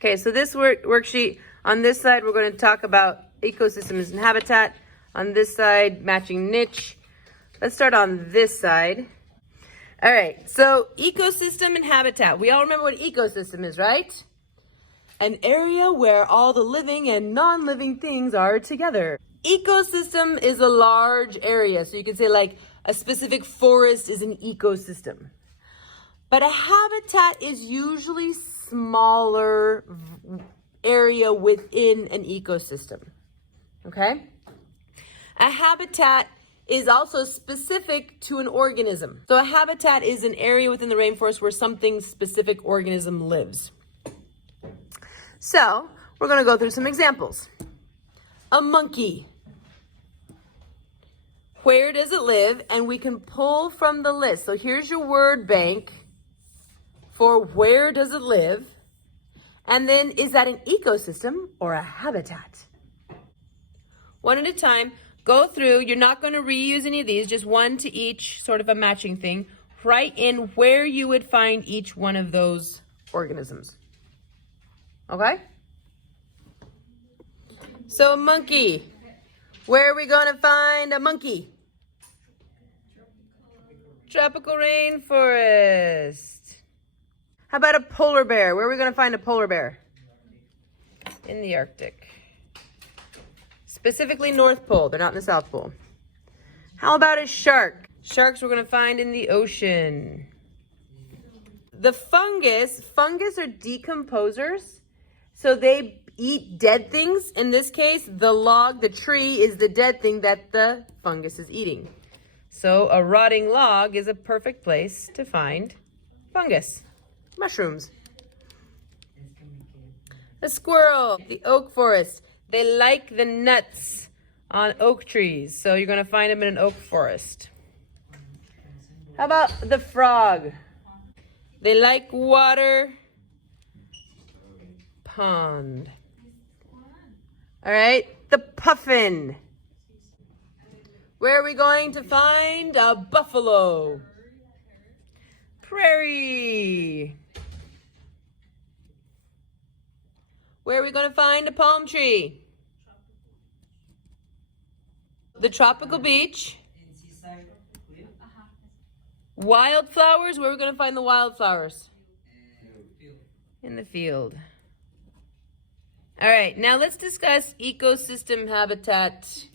Okay, so this worksheet, on this side, we're going to talk about ecosystems and habitat. On this side, matching niche. Let's start on this side. All right, so ecosystem and habitat. We all remember what ecosystem is, right? An area where all the living and non-living things are together. Ecosystem is a large area. So you can say like a specific forest is an ecosystem. But a habitat is usually smaller area within an ecosystem. Okay? A habitat is also specific to an organism. So a habitat is an area within the rainforest where something specific organism lives. So we're going to go through some examples. A monkey. Where does it live? And we can pull from the list. So here's your word bank for where does it live? And then is that an ecosystem or a habitat? One at a time. Go through. You're not going to reuse any of these, just one to each, sort of a matching thing. Write in where you would find each one of those organisms. Okay? So monkey. Where are we going to find a monkey? Tropical rainforest. How about a polar bear? Where are we going to find a polar bear? In the Arctic. Specifically North Pole. They're not in the South Pole. How about a shark? Sharks we're going to find in the ocean. The fungus are decomposers. So they eat dead things. In this case, the log, the tree, is the dead thing that the fungus is eating. So a rotting log is a perfect place to find fungus. Mushrooms. A squirrel, the oak forest. They like the nuts on oak trees. So you're going to find them in an oak forest. How about the frog? They like water. Pond. All right, the puffin. Where are we going to find a buffalo? Prairie. Where are we going to find a palm tree? The tropical beach. Wildflowers. Where are we going to find the wildflowers? In the field. All right, now let's discuss ecosystem habitat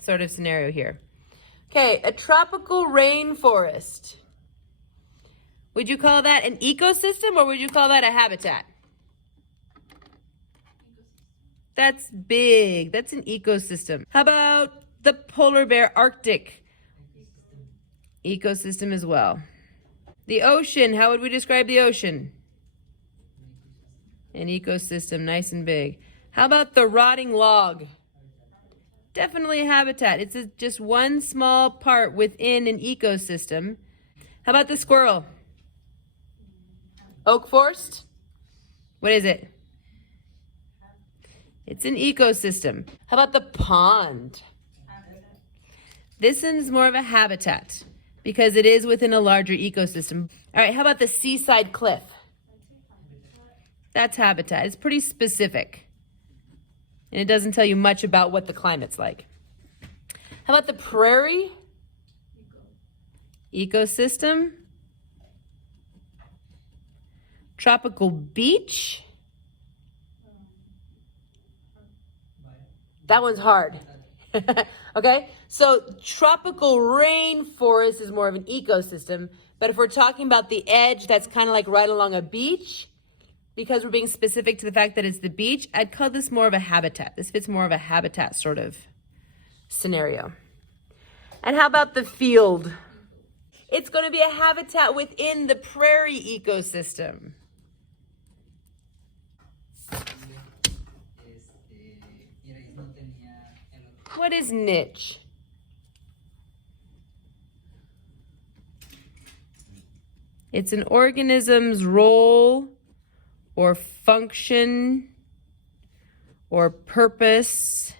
sort of scenario here. Okay, a tropical rainforest. Would you call that an ecosystem or would you call that a habitat? That's big. That's an ecosystem. How about the polar bear Arctic? Ecosystem as well. The ocean, how would we describe the ocean? An ecosystem, nice and big. How about the rotting log? Definitely a habitat. It's just one small part within an ecosystem. How about the squirrel? Oak forest? What is it? It's an ecosystem. How about the pond? This one is more of a habitat because it is within a larger ecosystem. All right, how about the seaside cliff? That's habitat. It's pretty specific. And it doesn't tell you much about what the climate's like. How about the prairie? Ecosystem. Tropical beach. That one's hard. Okay, so tropical rainforest is more of an ecosystem. But if we're talking about the edge, that's kind of like right along a beach. Because we're being specific to the fact that it's the beach, I'd call this more of a habitat. This fits more of a habitat sort of scenario. And how about the field? It's going to be a habitat within the prairie ecosystem. What is niche? It's an organism's role or function or purpose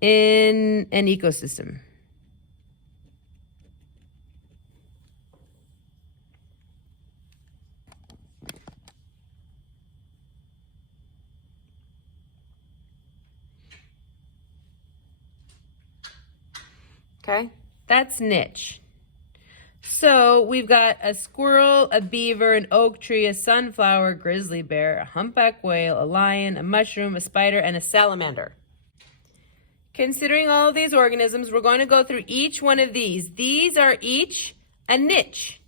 in an ecosystem. Okay, that's niche. So we've got a squirrel, a beaver, an oak tree, a sunflower, a grizzly bear, a humpback whale, a lion, a mushroom, a spider, and a salamander. Considering all of these organisms, we're going to go through each one of these. These are each a niche.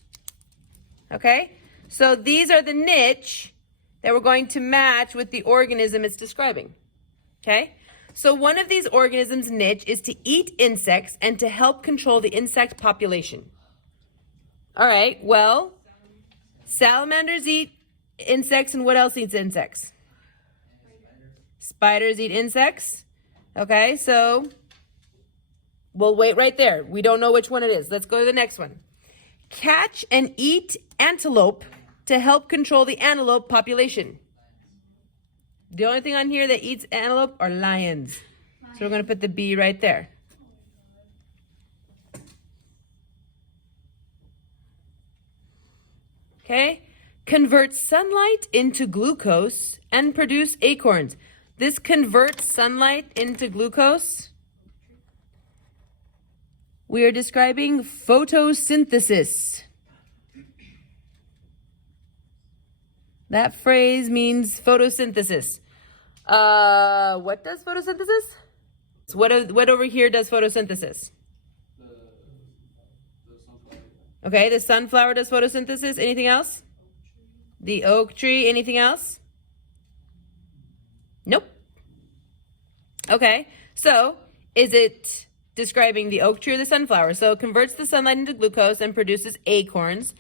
Okay? So these are the niche that we're going to match with the organism it's describing. Okay? So one of these organisms' niche is to eat insects and to help control the insect population. All right, well, salamanders eat insects, and what else eats insects? Spiders eat insects. Okay, so we'll wait right there. We don't know which one it is. Let's go to the next one. Catch and eat antelope to help control the antelope population. The only thing on here that eats antelope are lions. So we're going to put the B right there. Okay, convert sunlight into glucose and produce acorns. This converts sunlight into glucose. We are describing photosynthesis. That phrase means photosynthesis. What does photosynthesis? What over here does photosynthesis? Okay, the sunflower does photosynthesis. Anything else? The oak tree. Anything else? Nope. Okay, so is it describing the oak tree or the sunflower? So it converts the sunlight into glucose and produces acorns.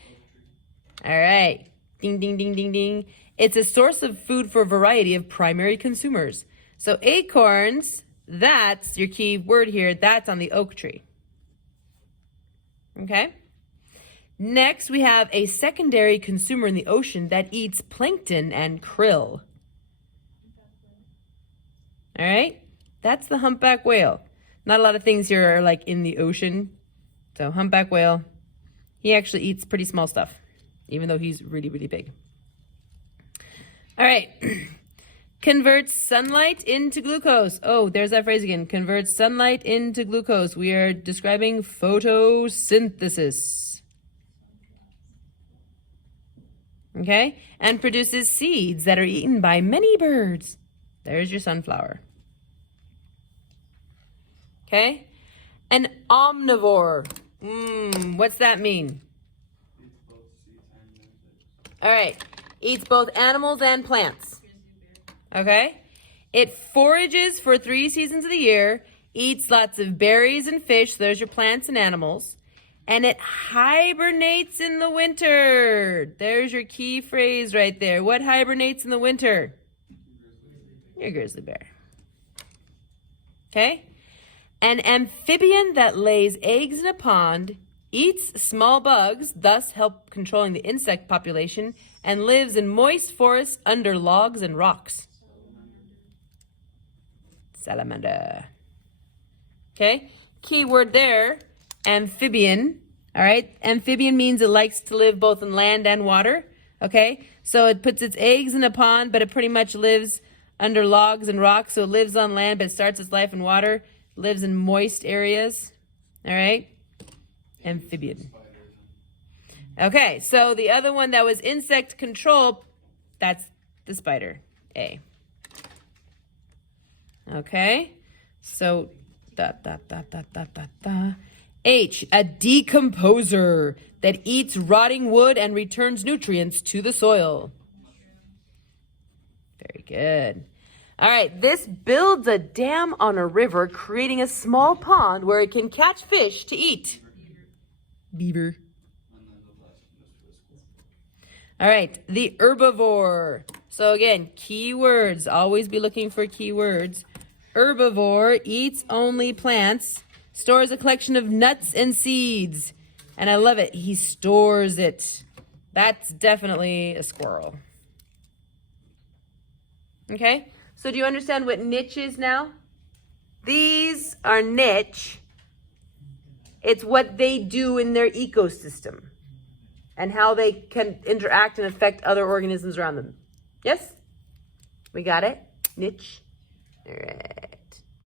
All right. Ding, ding, ding, ding, ding. It's a source of food for a variety of primary consumers. So acorns, that's your key word here. That's on the oak tree. Okay. Next, we have a secondary consumer in the ocean that eats plankton and krill. All right, that's the humpback whale. Not a lot of things here are like in the ocean. So humpback whale, he actually eats pretty small stuff, even though he's really, really big. All right, converts sunlight into glucose. Oh, there's that phrase again, converts sunlight into glucose. We are describing photosynthesis. Okay, and produces seeds that are eaten by many birds. There's your sunflower. Okay, an omnivore. What's that mean? All right, eats both animals and plants. Okay, it forages for 3 seasons of the year, eats lots of berries and fish. So there's your plants and animals. And it hibernates in the winter. There's your key phrase right there. What hibernates in the winter? Your grizzly bear. Okay? An amphibian that lays eggs in a pond, eats small bugs, thus help controlling the insect population, and lives in moist forests under logs and rocks. Salamander. Okay? Key word there. Amphibian. All right, amphibian means it likes to live both in land and water. Okay, so it puts its eggs in a pond, but it pretty much lives under logs and rocks. So it lives on land, but it starts its life in water, lives in moist areas. All right, amphibian. Okay, so the other one that was insect control, that's the spider, A. Okay, so H, a decomposer that eats rotting wood and returns nutrients to the soil. Very good. All right, this builds a dam on a river, creating a small pond where it can catch fish to eat. Beaver. All right, the herbivore. So again, keywords. Always be looking for keywords. Herbivore eats only plants. Stores a collection of nuts and seeds. And I love it. He stores it. That's definitely a squirrel. Okay? So do you understand what niche is now? These are niche. It's what they do in their ecosystem and how they can interact and affect other organisms around them. Yes? We got it? Niche? All right.